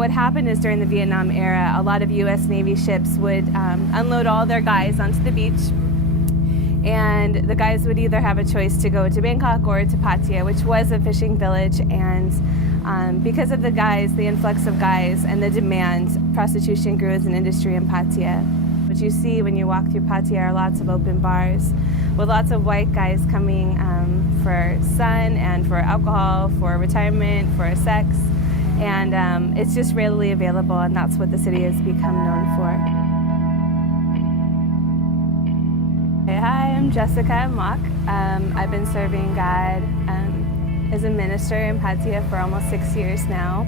What happened is during the Vietnam era, a lot of U.S. Navy ships would unload all their guys onto the beach, and the guys would either have a choice to go to Bangkok or to Pattaya, which was a fishing village. And because of the influx of guys and the demand, prostitution grew as an industry in Pattaya. What you see when you walk through Pattaya are lots of open bars with lots of white guys coming for sun and for alcohol, for retirement, for sex. And it's just readily available, and that's what the city has become known for. Hi, I'm Jessica Mock. I've been serving God as a minister in Pattaya for almost 6 years now.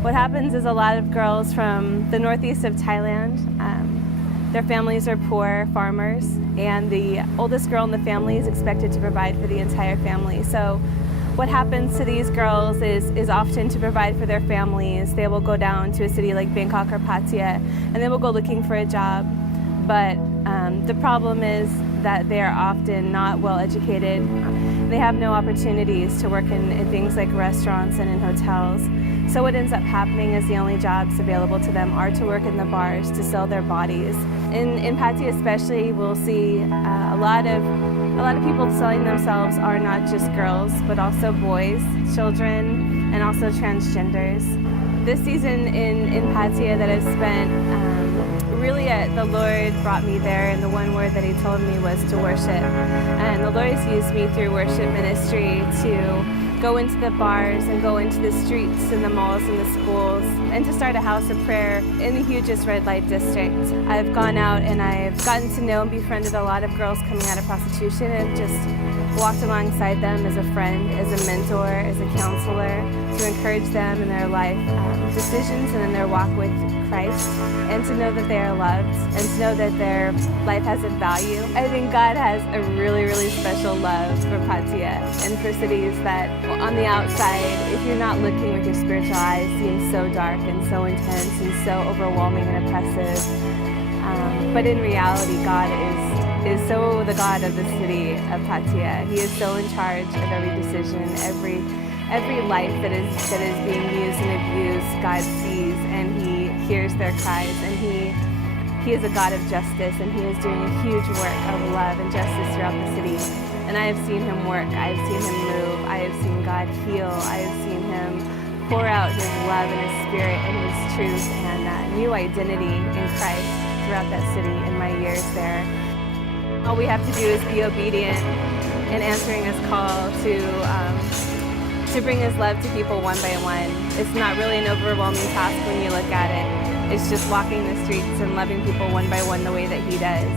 What happens is a lot of girls from the northeast of Thailand, their families are poor farmers, and the oldest girl in the family is expected to provide for the entire family. So what happens to these girls is often to provide for their families, they will go down to a city like Bangkok or Pattaya, and they will go looking for a job. But the problem is that they are often not well educated. They have no opportunities to work in things like restaurants and in hotels. So what ends up happening is the only jobs available to them are to work in the bars, to sell their bodies. In Pattaya especially, we'll see a lot of people selling themselves are not just girls, but also boys, children, and also transgenders. This season in Pattaya that I've spent, really the Lord brought me there, and the one word that He told me was to worship. And the Lord has used me through worship ministry to go into the bars and go into the streets and the malls and the schools and to start a house of prayer in the hugest red light district. I've gone out and I've gotten to know and befriended a lot of girls coming out of prostitution, and just walked alongside them as a friend, as a mentor, as a counselor, to encourage them in their life decisions and in their walk with Christ, and to know that they are loved and to know that their life has a value. I think God has a really, really special love for Pattaya and for cities that on the outside, if you're not looking with your spiritual eyes, seem so dark and so intense and so overwhelming and oppressive. But in reality, God is so the God of the city of Pattaya. He is so in charge of every decision, every life that is being used and abused. God sees and He hears their cries, and He is a God of justice, and He is doing a huge work of love and justice throughout the city. And I have seen Him work. I have seen Him move. I have seen God heal. I have seen Him pour out His love and His Spirit and His truth and new identity in Christ throughout that city in my years there. All we have to do is be obedient in answering His call to bring His love to people one by one. It's not really an overwhelming task when you look at it. It's just walking the streets and loving people one by one the way that He does.